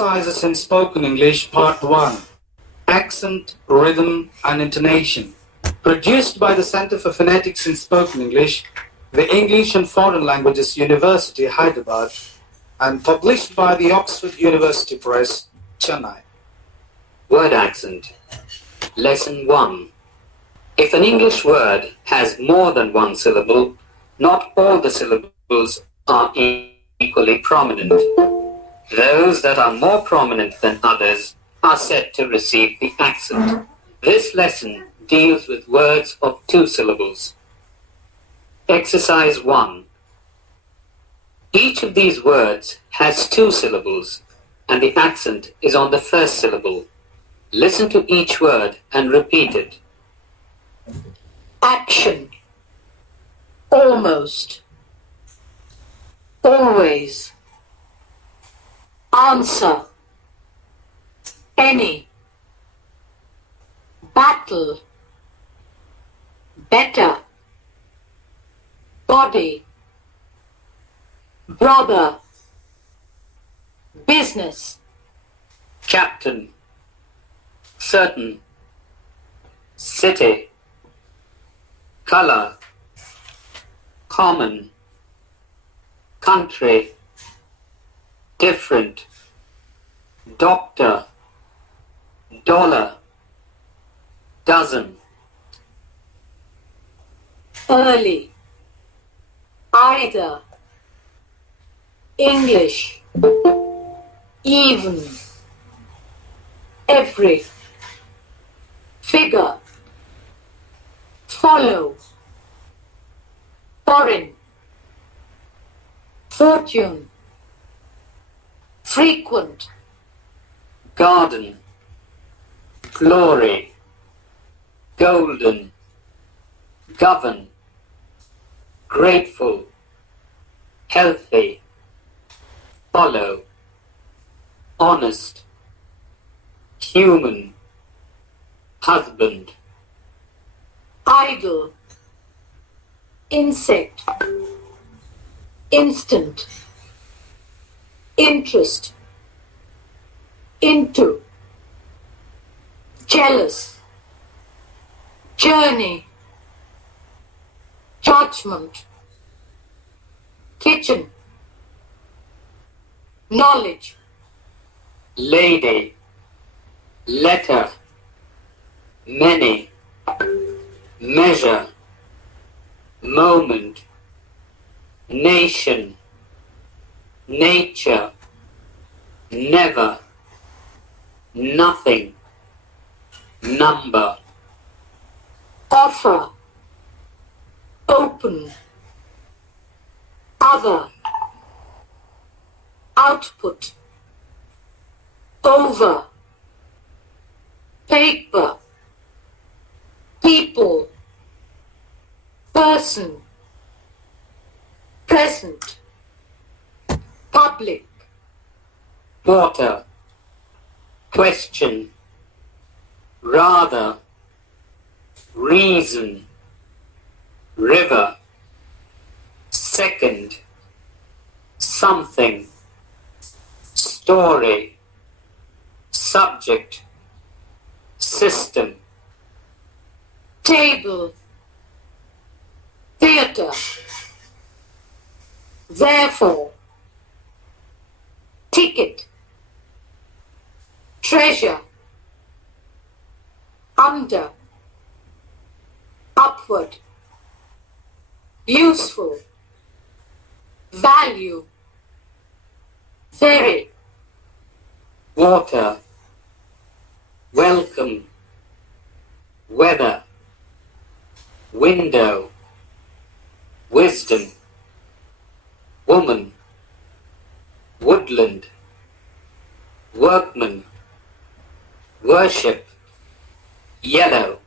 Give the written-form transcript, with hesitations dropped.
Exercises in Spoken English Part 1. Accent, Rhythm and Intonation. Produced by the Center for Phonetics in Spoken English, the English and Foreign Languages University, Hyderabad, and published by the Oxford University Press, Chennai. Word accent. Lesson 1. If an English word has more than one syllable, not all the syllables are equally prominent. Those that are more prominent than others are said to receive the accent. This lesson deals with words of 2 syllables. Exercise 1. Each of these words has 2 syllables, and the accent is on the first syllable. Listen to each word and repeat it. Action. Almost. Always. Answer. Any. Battle. Better. Body. Brother. Business. Captain. Certain. City. Color. Common. Country. Different. Doctor. Dollar. Dozen. Early. Either. English. Even. Every. Figure. Follow. Foreign. Fortune. Frequent. Garden. Glory. Golden. Govern. Grateful. Healthy. Follow. Honest. Human. Husband. Idle. Insect. Instant. Interest. Into. Jealous. Journey. Judgment. Kitchen. Knowledge. Lady. Letter. Many. Measure. Moment. Nation. Nature. Never. Nothing. Number. Offer. Open. Other. Output. Over. Paper. People. Person. Present. Public. Water. Question. Rather. Reason. River. Second. Something. Story. Subject. System. Table. Theater. Therefore. Ticket. Treasure. Under. Upward. Useful. Value. Very. Water. Welcome. Weather. Window. Wisdom. Woman. Woodland. Workman. Worship. Yellow.